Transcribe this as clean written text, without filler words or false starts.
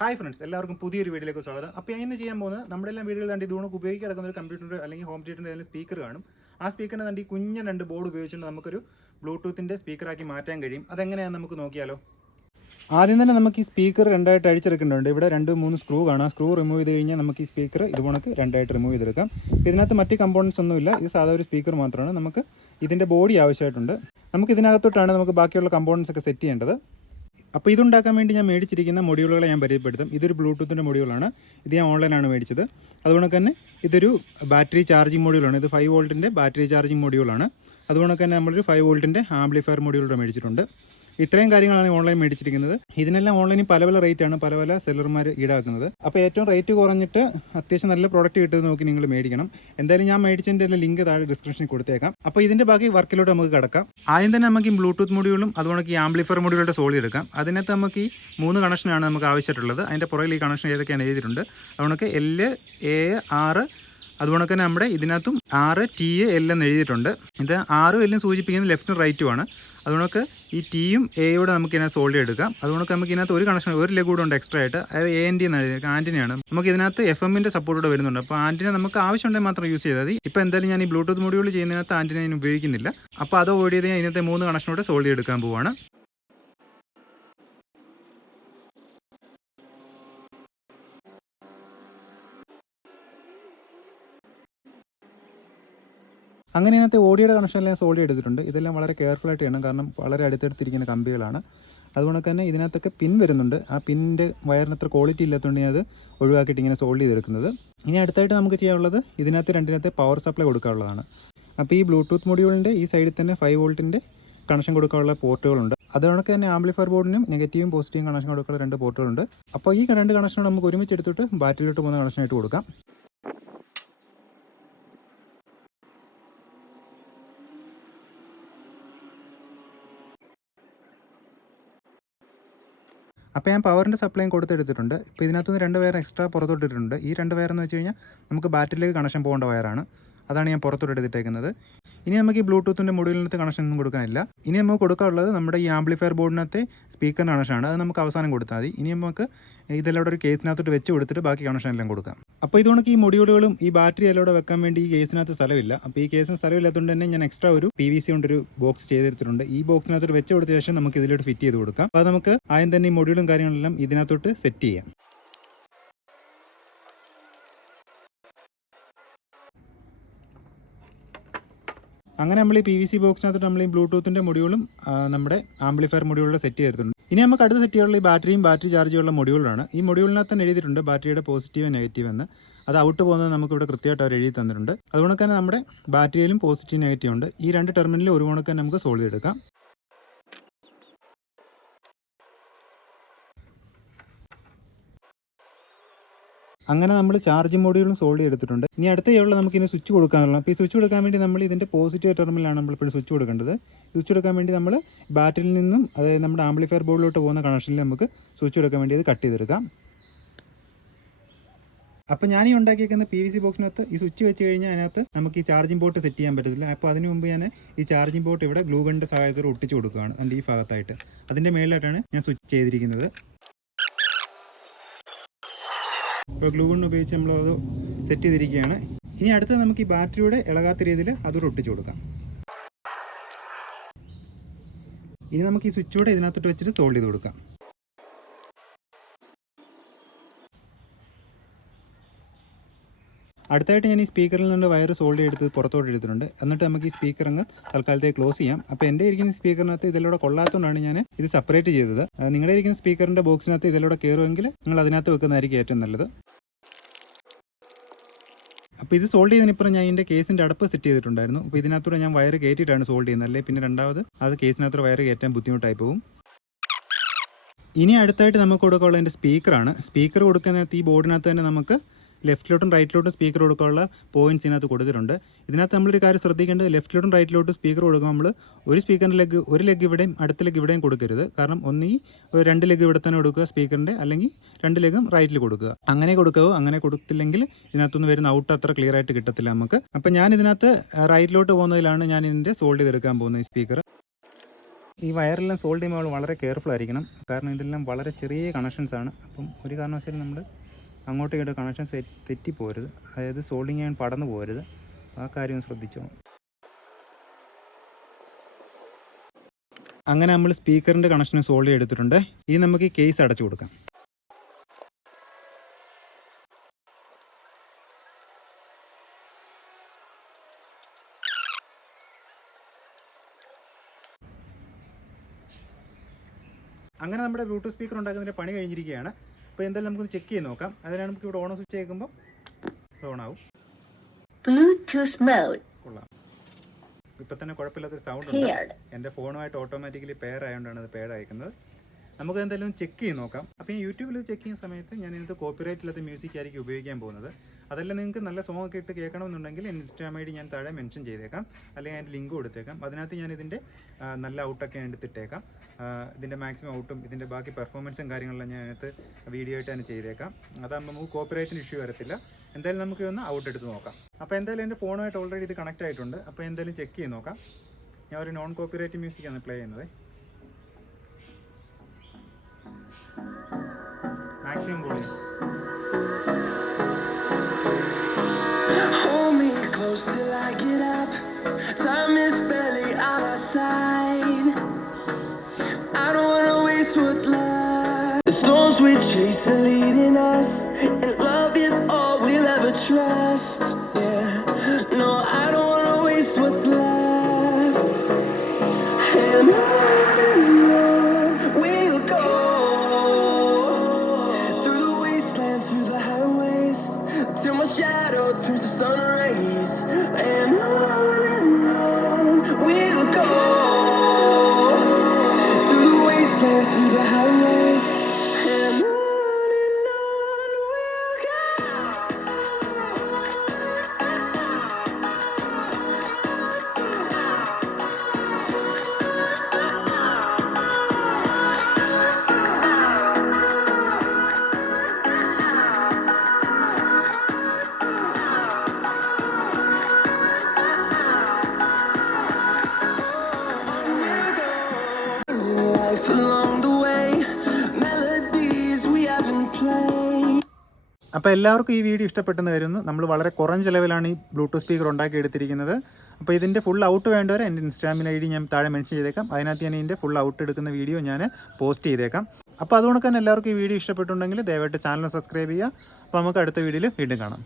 Hi friends, എല്ലാവർക്കും പുതിയൊരു വീഡിയോയിലേക്ക് സ്വാഗതം. അപ്പോൾ ഞാൻ ഇന്ന് ചെയ്യാൻ പോകുന്നത് നമ്മുടെ എല്ലാം വീടുകളിൽ കണ്ട് ഇതുകൊണ്ട് ഉപയോഗിക്കാൻ കിടക്കുന്ന ഒരു കമ്പ്യൂട്ടറിൻ്റെ അല്ലെങ്കിൽ ഹോം തിയേറ്ററിൻ്റെ ഏതെങ്കിലും സ്പീക്കർ കാണും. ആ സ്പീക്കറിനെ കണ്ട് ഈ കുഞ്ഞ രണ്ട് ബോർഡ് ഉപയോഗിച്ചുകൊണ്ട് നമുക്കൊരു ബ്ലൂടൂത്തിൻ്റെ സ്പീക്കറാക്കി മാറ്റാൻ കഴിയും. അതെങ്ങനെയാണെന്ന് നമുക്ക് നോക്കിയാലോ. ആദ്യം തന്നെ നമുക്ക് ഈ സ്പീക്കർ രണ്ടായിട്ട് അഴിച്ചെടുക്കേണ്ടതുണ്ട്. ഇവിടെ 2-3 സ്ക്രൂ കാണാം. സ്ക്രൂ റിമൂവ് ചെയ്ത് കഴിഞ്ഞാൽ നമുക്ക് ഈ സ്പീക്കർ ഇതുപോലൊക്കെ രണ്ടായിട്ട് റിമൂവ് ചെയ്തെടുക്കാം. ഇതിനകത്ത് മറ്റ് കമ്പോണൻസ് ഒന്നുമില്ല, ഇത് സാധാ ഒരു സ്പീക്കർ മാത്രമാണ്. നമുക്ക് ഇതിൻ്റെ ബോഡി ആവശ്യമായിട്ടുണ്ട്. നമുക്ക് ഇതിനകത്തോട്ടാണ് നമുക്ക് ബാക്കിയുള്ള കമ്പോണൻസ് ഒക്കെ സെറ്റ് ചെയ്യേണ്ടത്. അപ്പോൾ ഇതുണ്ടാക്കാൻ വേണ്ടി ഞാൻ മേടിച്ചിരിക്കുന്ന മൊഡ്യൂളുകളെ ഞാൻ പരിചയപ്പെടുത്തും. ഇതൊരു ബ്ലൂടൂത്തിൻ്റെ മൊഡ്യൂളാണ്. ഇത് ഞാൻ ഓൺലൈനാണ് മേടിച്ചത്. അതുകൊണ്ട് തന്നെ ഇതൊരു ബാറ്ററി ചാർജിങ് മൊഡ്യൂളാണ്. ഇത് 5 വോൾട്ടിൻ്റെ ബാറ്ററി ചാർജിങ് മൊഡ്യൂളാണ്. അതുകൊണ്ട് തന്നെ നമ്മളൊരു 5 വോൾട്ടിൻ്റെ ആംപ്ലിഫയർ മൊഡ്യൂളൂടെ മേടിച്ചിട്ടുണ്ട്. ഇത്രയും കാര്യങ്ങളാണ് ഓൺലൈൻ മേടിച്ചിരിക്കുന്നത്. ഇതിനെല്ലാം ഓൺലൈനിൽ പല പല റേറ്റാണ് പല പല സെല്ലർമാർ ഈടാക്കുന്നത്. അപ്പോൾ ഏറ്റവും റേറ്റ് കുറഞ്ഞിട്ട് അത്യാവശ്യം നല്ല പ്രോഡക്റ്റ് കിട്ടുന്നത് നോക്കി നിങ്ങൾ മേടിക്കണം. എന്തായാലും ഞാൻ മേടിച്ചതിൻ്റെ ലിങ്ക് താഴെ ഡിസ്ക്രിപ്ഷനിൽ കൊടുത്തേക്കാം. അപ്പോൾ ഇതിൻ്റെ ബാക്കി വർക്കിലോട്ട് നമുക്ക് കിടക്കാം. ആദ്യം തന്നെ നമുക്ക് ഈ ബ്ലൂടൂത്ത് മൊഡ്യൂളും അതുകൊണ്ട് ഈ ആംപ്ലിഫയർ മൊഡ്യൂളുടെ സോൾവ് എടുക്കാം. അതിനകത്ത് നമുക്ക് ഈ 3 കണക്ഷനാണ് നമുക്ക് ആവശ്യമായിട്ടുള്ളത്. അതിൻ്റെ പുറകിൽ ഈ കണക്ഷൻ ഏതൊക്കെയാണ് എഴുതിയിട്ടുണ്ട്. അതുകൊണ്ട് L, A, R, അതുകൊണ്ട് തന്നെ നമ്മുടെ ഇതിനകത്തും R, T, L എന്ന് എഴുതിയിട്ടുണ്ട്. ഇത് R, L സൂചിപ്പിക്കുന്നത് ലെഫ്റ്റും റൈറ്റുമാണ്. അതുകൊണ്ട് ഈ ടിയും എയോടെ നമുക്ക് ഇതിനകത്ത് സോൾവ് എടുക്കാം. അതുകൊണ്ട് നമുക്ക് ഇതിനകത്ത് ഒരു കണക്ഷൻ ഒരു ലെഗ് കൂടെ ഉണ്ട് എക്സ്ട്രാ ആയിട്ട്. അതായത് AND എന്ന് എഴുതിയത് ആൻറ്റിനയാണ്. നമുക്ക് ഇതിനകത്ത് FM-ൻ്റെ സപ്പോർട്ടോടെ വരുന്നുണ്ട്. അപ്പോൾ ആൻറ്റിന നമുക്ക് ആവശ്യമുണ്ടെങ്കിൽ മാത്രം യൂസ് ചെയ്താൽ മതി. ഇപ്പോൾ എന്തായാലും ഞാൻ ഈ ബ്ലൂടൂത്ത് മൊഡ്യൂൾ ചെയ്യുന്നതിനകത്ത് ആൻറ്റിന ഞാൻ ഉപയോഗിക്കുന്നില്ല. അപ്പോൾ അത് അവോയ്ഡ് ചെയ്ത് ഞാൻ ഇതിനകത്തെ 3 കണക്ഷനോടെ സോൾവ് എടുക്കാൻ പോവുകയാണ്. അങ്ങനെ ഇതിനകത്ത് ഓഡിയോയുടെ കണക്ഷനെല്ലാം സോൾവ് എടുത്തിട്ടുണ്ട്. ഇതെല്ലാം വളരെ കെയർഫുള്ളായിട്ട് ചെയ്യണം, കാരണം വളരെ അടുത്തടുത്തിരിക്കുന്ന കമ്പികളാണ്. അതുകൊണ്ട് തന്നെ ഇതിനകത്തൊക്കെ പിൻ വരുന്നുണ്ട്. ആ പിന്നിൻ്റെ വയറിന് അത്ര ക്വാളിറ്റി ഇല്ലാത്തതുകൊണ്ട് ഞാൻ അത് ഒഴിവാക്കിയിട്ട് ഇങ്ങനെ സോൾവ് ചെയ്തെടുക്കുന്നത്. ഇനി അടുത്തായിട്ട് നമുക്ക് ചെയ്യാനുള്ളത് രണ്ടിനകത്ത് പവർ സപ്ലൈ കൊടുക്കാനുള്ളതാണ്. അപ്പോൾ ഈ ബ്ലൂടൂത്ത് മൊഡ്യൂളിൻ്റെ ഈ സൈഡിൽ തന്നെ 5 വോൾട്ടിൻ്റെ കണക്ഷൻ കൊടുക്കാനുള്ള പോർട്ടുകളുണ്ട്. അതുകൊണ്ട് തന്നെ ആംപ്ലിഫയർ ബോർഡിനും നെഗറ്റീവും പോസിറ്റീവും കണക്ഷൻ കൊടുക്കാനുള്ള 2 പോർട്ടുകളുണ്ട്. അപ്പോൾ ഈ 2 കണക്ഷൻ നമുക്ക് ഒരുമിച്ച് എടുത്തിട്ട് ബാറ്ററിയിലോട്ട് പോകുന്ന കണക്ഷനായിട്ട് കൊടുക്കാം. അപ്പോൾ ഞാൻ പവറിൻ്റെ സപ്ലൈയും കൊടുത്തെടുത്തിട്ടുണ്ട്. ഇപ്പോൾ ഇതിനകത്തുനിന്ന് 2 വയർ എക്സ്ട്രാ പുറത്തോട്ടിട്ടുണ്ട്. ഈ 2 വയറെന്ന് വെച്ച് കഴിഞ്ഞാൽ നമുക്ക് ബാറ്ററിയിലേക്ക് കണക്ഷൻ പോകേണ്ട വയറാണ്. അതാണ് ഞാൻ പുറത്തോട്ട് എടുത്തിട്ടേക്കുന്നത്. ഇനി നമുക്ക് ഈ ബ്ലൂടൂത്തിൻ്റെ മൊഡ്യൂളിനകത്ത് കണക്ഷൻ ഒന്നും കൊടുക്കാനില്ല. ഇനി നമുക്ക് കൊടുക്കാനുള്ളത് നമ്മുടെ ഈ ആംപ്ലിഫയർ ബോർഡിനകത്തെ സ്പീക്കറിൻ്റെ കണക്ഷനാണ്. അത് നമുക്ക് അവസാനം കൊടുത്താൽ മതി. ഇനി നമുക്ക് ഇതെല്ലാം ഒരു കേസിനകത്തോട്ട് വെച്ച് കൊടുത്തിട്ട് ബാക്കി കണക്ഷൻ എല്ലാം കൊടുക്കാം. അപ്പോൾ ഇതുകൊണ്ട് ഈ മൊഡ്യൂളുകളും ഈ ബാറ്ററി എല്ലാം വെക്കാൻ വേണ്ടി ഈ കേസിനകത്ത് സ്ഥലമില്ല. അപ്പോൾ ഈ കേസിന് സ്ഥലമില്ലാത്തതുകൊണ്ട് തന്നെ ഞാൻ എക്സ്ട്രാ ഒരു PVC കൊണ്ടൊരു ബോക്സ് ചെയ്തെടുത്തിട്ടുണ്ട്. ഈ ബോക്സിനകത്തോട്ട് വെച്ച് കൊടുത്ത ശേഷം നമുക്ക് ഇതിലോട്ട് ഫിറ്റ് ചെയ്ത് കൊടുക്കാം. അപ്പോൾ നമുക്ക് ആദ്യം തന്നെ ഈ മൊഡ്യൂളും കാര്യങ്ങളെല്ലാം ഇതിനകത്തോട്ട് സെറ്റ് ചെയ്യാം. അങ്ങനെ നമ്മൾ ഈ PVC ബോക്സിനകത്ത് നമ്മൾ ഈ ബ്ലൂടൂത്തിൻ്റെ മൊഡ്യൂളും നമ്മുടെ ആംപ്ലിഫയർ മൊഡ്യൂളിൽ സെറ്റ് ചെയ്തിട്ടുണ്ട്. ഇനി നമുക്ക് അടുത്ത് സെറ്റ് ചെയ്യാനുള്ള ഈ ബാറ്ററിയും ബാറ്ററി ചാർജ് ചെയ്യാനുള്ള മൊഡ്യൂളാണ്. ഈ മൊഡ്യൂളിനകത്ത് തന്നെ എഴുതിയിട്ടുണ്ട് ബാറ്ററിയുടെ പോസിറ്റീവ് നെഗറ്റീവ് എന്ന്. അത് ഔട്ട് പോകുന്നത് നമുക്കിവിടെ കൃത്യമായിട്ട് അവർ എഴുതി തന്നിട്ടുണ്ട്. അതുകൊണ്ട് തന്നെ നമ്മുടെ ബാറ്ററിയിലും പോസിറ്റീവ് നെഗറ്റീവ് ഉണ്ട്. ഈ 2 ടെർമിനലിൽ ഒരു കണക്ക് നമുക്ക് സോൾവ് ചെയ്തെടുക്കാം. അങ്ങനെ നമ്മൾ ചാർജിങ് മൊഡ്യൂളും സോൾവ് ചെയ്തെടുത്തിട്ടുണ്ട്. ഇനി അടുത്ത ചെയ്യുള്ളത് നമുക്ക് ഇതിന് സ്വിച്ച് കൊടുക്കാനുള്ള. അപ്പോൾ ഈ സ്വിച്ച് കൊടുക്കാൻ വേണ്ടി നമ്മൾ ഇതിൻ്റെ പോസിറ്റീവ് ടെർമിനലാണ് നമ്മളിപ്പോൾ സ്വിച്ച് കൊടുക്കേണ്ടത്. സ്വിച്ച് കൊടുക്കാൻ വേണ്ടി നമ്മൾ ബാറ്ററിയിൽ നിന്നും അതായത് നമ്മുടെ ആംപ്ലിഫയർ ബോർഡിലോട്ട് പോകുന്ന കണക്ഷനിൽ നമുക്ക് സ്വിച്ച് കൊടുക്കാൻ വേണ്ടി അത് കട്ട് ചെയ്തെടുക്കാം. അപ്പോൾ ഞാൻ ഈ ഉണ്ടാക്കിയിരിക്കുന്ന PVC ബോക്സിനകത്ത് ഈ സ്വിച്ച് വെച്ച് കഴിഞ്ഞാൽ അതിനകത്ത് നമുക്ക് ഈ ചാർജിങ് പോർട്ട് സെറ്റ് ചെയ്യാൻ പറ്റത്തില്ല. അപ്പോൾ അതിന് മുമ്പ് ഞാൻ ഈ ചാർജിങ് പോർട്ട് ഇവിടെ ഗ്ലൂ ഗണ്ണിൻ്റെ സഹായത്തോടെ ഒട്ടിച്ച് കൊടുക്കുകയാണ്. അതിൻ്റെ ഈ ഭാഗത്തായിട്ട് അതിൻ്റെ മേളിലായിട്ടാണ് ഞാൻ സ്വിച്ച് ചെയ്തിരിക്കുന്നത്. ഇപ്പോൾ ഗ്ലൂ ഗൺ ഉപയോഗിച്ച് നമ്മളത് സെറ്റ് ചെയ്തിരിക്കുകയാണ്. ഇനി അടുത്ത് നമുക്ക് ഈ ബാറ്ററിയുടെ ഇളകാത്ത രീതിയിൽ അതോടെ ഒട്ടിച്ചു കൊടുക്കാം. ഇനി നമുക്ക് ഈ സ്വിച്ചൂടെ ഇതിനകത്തോട്ട് വെച്ചിട്ട് സോൾവ് ചെയ്ത് കൊടുക്കാം. അടുത്തായിട്ട് ഞാൻ ഈ സ്പീക്കറിൽ നിന്ന് വയർ സോൾഡ് ചെയ്തെടുത്ത് പുറത്തോട്ട് എടുത്തിട്ടുണ്ട്. എന്നിട്ട് നമുക്ക് ഈ സ്പീക്കർ അങ്ങ് തൽക്കാലത്തേക്ക് ക്ലോസ് ചെയ്യാം. അപ്പോൾ എൻ്റെ ഇരിക്കുന്ന സ്പീക്കറിനകത്ത് ഇതിലൂടെ കൊള്ളാത്തതുകൊണ്ടാണ് ഞാൻ ഇത് സെപ്പറേറ്റ് ചെയ്തത്. നിങ്ങളുടെ ഇരിക്കുന്ന സ്പീക്കറിൻ്റെ ബോക്സിനകത്ത് ഇതിലൂടെ കയറുമെങ്കിൽ നിങ്ങൾ അതിനകത്ത് വെക്കുന്നതായിരിക്കും ഏറ്റവും നല്ലത്. അപ്പോൾ ഇത് സോൾവ് ചെയ്തതിനിപ്പുറം ഞാൻ ഇതിൻ്റെ കേസിൻ്റെ അടപ്പ് സെറ്റ് ചെയ്തിട്ടുണ്ടായിരുന്നു. അപ്പോൾ ഇതിനകത്തൂടെ ഞാൻ വയർ കയറ്റിയിട്ടാണ് സോൾവ് ചെയ്യുന്നത്. അല്ലെങ്കിൽ പിന്നെ രണ്ടാമത് അത് കേസിനകത്തൂടെ വയർ കയറ്റാൻ ബുദ്ധിമുട്ടായി പോകും. ഇനി അടുത്തായിട്ട് നമുക്ക് കൊടുക്കാനുള്ള എൻ്റെ സ്പീക്കറാണ്. സ്പീക്കർ കൊടുക്കുന്നതിനകത്ത് ഈ ബോർഡിനകത്ത് തന്നെ നമുക്ക് ലെഫ്റ്റിലോട്ടും റൈറ്റിലോട്ടും സ്പീക്കർ കൊടുക്കാനുള്ള പോയിന്റ്സ് ഇതിനകത്ത് കൊടുത്തിട്ടുണ്ട്. ഇതിനകത്ത് നമ്മളൊരു കാര്യം ശ്രദ്ധിക്കേണ്ടത്, ലെഫ്റ്റിലോട്ടും റൈറ്റിലോട്ടും സ്പീക്കർ കൊടുക്കുമ്പോൾ നമ്മൾ ഒരു സ്പീക്കറിൻ്റെ ഒരു ലെഗ് ഇവിടെയും അടുത്ത ലെഗ് ഇവിടെയും കൊടുക്കരുത്. കാരണം ഒന്നീ 2 ലെഗ് ഇവിടെ തന്നെ കൊടുക്കുക സ്പീക്കറിൻ്റെ, അല്ലെങ്കിൽ 2 ലെഗും റൈറ്റിൽ കൊടുക്കുക. അങ്ങനെ കൊടുക്കാവോ. അങ്ങനെ കൊടുത്തില്ലെങ്കിൽ ഇതിനകത്തുനിന്ന് വരുന്ന ഔട്ട് അത്ര ക്ലിയർ ആയിട്ട് കിട്ടത്തില്ല നമുക്ക്. അപ്പം ഞാൻ ഇതിനകത്ത് റൈറ്റിലോട്ട് പോകുന്നതിലാണ് ഞാൻ ഇതിൻ്റെ സോൾവ് ചെയ്തെടുക്കാൻ പോകുന്നത് ഈ സ്പീക്കർ. ഈ വയറെല്ലാം സോൾഡ് ചെയ്യുമ്പോൾ വളരെ കെയർഫുൾ ആയിരിക്കണം. കാരണം ഇതെല്ലാം വളരെ ചെറിയ കണക്ഷൻസാണ്. അപ്പം ഒരു കാരണവശാലും നമ്മൾ അങ്ങോട്ടും ഇങ്ങോട്ടും കണക്ഷൻസ് തെറ്റിപ്പോരുത്. അതായത് സോൾഡിങ് ചെയ്യാൻ പടന്നു പോരുത്. ആ കാര്യം ശ്രദ്ധിച്ചോണം. അങ്ങനെ നമ്മൾ സ്പീക്കറിൻ്റെ കണക്ഷൻ സോൾഡ് ചെയ്തെടുത്തിട്ടുണ്ട്. ഇനി നമുക്ക് ഈ കേസ് അടച്ചു കൊടുക്കാം. അങ്ങനെ നമ്മുടെ ബ്ലൂടൂത്ത് സ്പീക്കർ ഉണ്ടാക്കുന്നതിൻ്റെ പണി കഴിഞ്ഞിരിക്കുകയാണ്. അപ്പോൾ എന്തായാലും നമുക്കൊന്ന് ചെക്ക് ചെയ്ത് നോക്കാം. അതിനാണ് നമുക്ക് ഇവിടെ ഓൺ സ്വിച്ച് കേൾക്കുമ്പോൾ ഓണാവും. കൊള്ളാം. ഇപ്പം തന്നെ കുഴപ്പമില്ലാത്തൊരു സൗണ്ട് ഉണ്ട്. എൻ്റെ ഫോണുമായിട്ട് ഓട്ടോമാറ്റിക്കലി പെയർ ആയതുകൊണ്ടാണ് അത് പെയർ അയക്കുന്നത്. നമുക്ക് എന്തായാലും ചെക്ക് ചെയ്ത് നോക്കാം. അപ്പോൾ ഈ യൂട്യൂബിൽ ചെക്ക് ചെയ്യുന്ന സമയത്ത് ഞാൻ ഇതിനകത്ത് കോപ്പിറൈറ്റ് ഇല്ലാത്ത മ്യൂസിക് ആയിരിക്കും ഉപയോഗിക്കാൻ പോകുന്നത്. അതല്ല നിങ്ങൾക്ക് നല്ല സോങ് ഒക്കെ ഇട്ട് കേൾക്കണമെന്നുണ്ടെങ്കിൽ ഇൻസ്റ്റാഗ്രാം ഐ ഡി ഞാൻ താഴെ മെൻഷൻ ചെയ്തേക്കാം, അല്ലെങ്കിൽ അതിൻ്റെ ലിങ്ക് കൊടുത്തേക്കാം. അതിനകത്ത് ഞാൻ ഇതിൻ്റെ നല്ല ഔട്ടൊക്കെ എടുത്തിട്ടേക്കാം. ഇതിൻ്റെ മാക്സിമം ഔട്ടും ഇതിൻ്റെ ബാക്കി പെർഫോമൻസും കാര്യങ്ങളെല്ലാം ഞാൻ അതിനകത്ത് വീഡിയോ ആയിട്ട് തന്നെ ചെയ്തേക്കാം. അതാകുമ്പോൾ നമുക്ക് കോപ്പിറൈറ്റിന് ഇഷ്യൂ വരത്തില്ല. എന്തായാലും നമുക്ക് ഒന്ന് ഔട്ട് എടുത്ത് നോക്കാം. അപ്പോൾ എന്തായാലും എൻ്റെ ഫോണുമായിട്ട് ഓൾറെഡി ഇത് കണക്റ്റ് ആയിട്ടുണ്ട്. അപ്പോൾ എന്തായാലും ചെക്ക് ചെയ്ത് നോക്കാം. ഞാൻ ഒരു നോൺ കോപ്പിറൈറ്റ് മ്യൂസിക്കാണ് പ്ലേ ചെയ്യുന്നത്. Maximum volume. Hold me close till I get up. Time is barely on our side. I don't wanna waste what's left. The storms we chase are leading us, and love is all we'll ever trust. Yeah, no, I don't wanna waste what's left. And on we'll go, through the wastelands, through the highways, till my shadow turns to sun rays. And on we'll go, through the wastelands, through the highways. And on we'll go. Life along the way, melodies we haven't played. അപ്പോൾ എല്ലാവർക്കും ഈ video ഇഷ്ടപ്പെട്ടെന്ന് കരുതുന്നു. നമ്മൾ വളരെ കുറഞ്ഞ ചിലവിലാണ് ഈ Bluetooth speaker ഉണ്ടാക്കി എടുത്തിരിക്കുന്നത്. അപ്പോൾ ഇതിൻ്റെ ഫുൾ ഔട്ട് വേണ്ടവരെ എൻ്റെ ഇൻസ്റ്റാഗ്രാമിൽ ഐ ഡി ഞാൻ താഴെ മെൻഷൻ ചെയ്തേക്കാം. അതിനകത്ത് ഞാൻ ഇതിൻ്റെ ഫുൾ ഔട്ട് എടുക്കുന്ന വീഡിയോ ഞാൻ പോസ്റ്റ് ചെയ്തേക്കാം. അപ്പോൾ അതുകൊണ്ട് തന്നെ എല്ലാവർക്കും ഈ വീഡിയോ ഇഷ്ടപ്പെട്ടുണ്ടെങ്കിൽ ദയവായിട്ട് ചാനൽ സബ്സ്ക്രൈബ് ചെയ്യുക. അപ്പോൾ നമുക്ക് അടുത്ത വീഡിയോയിൽ വീണ്ടും കാണാം.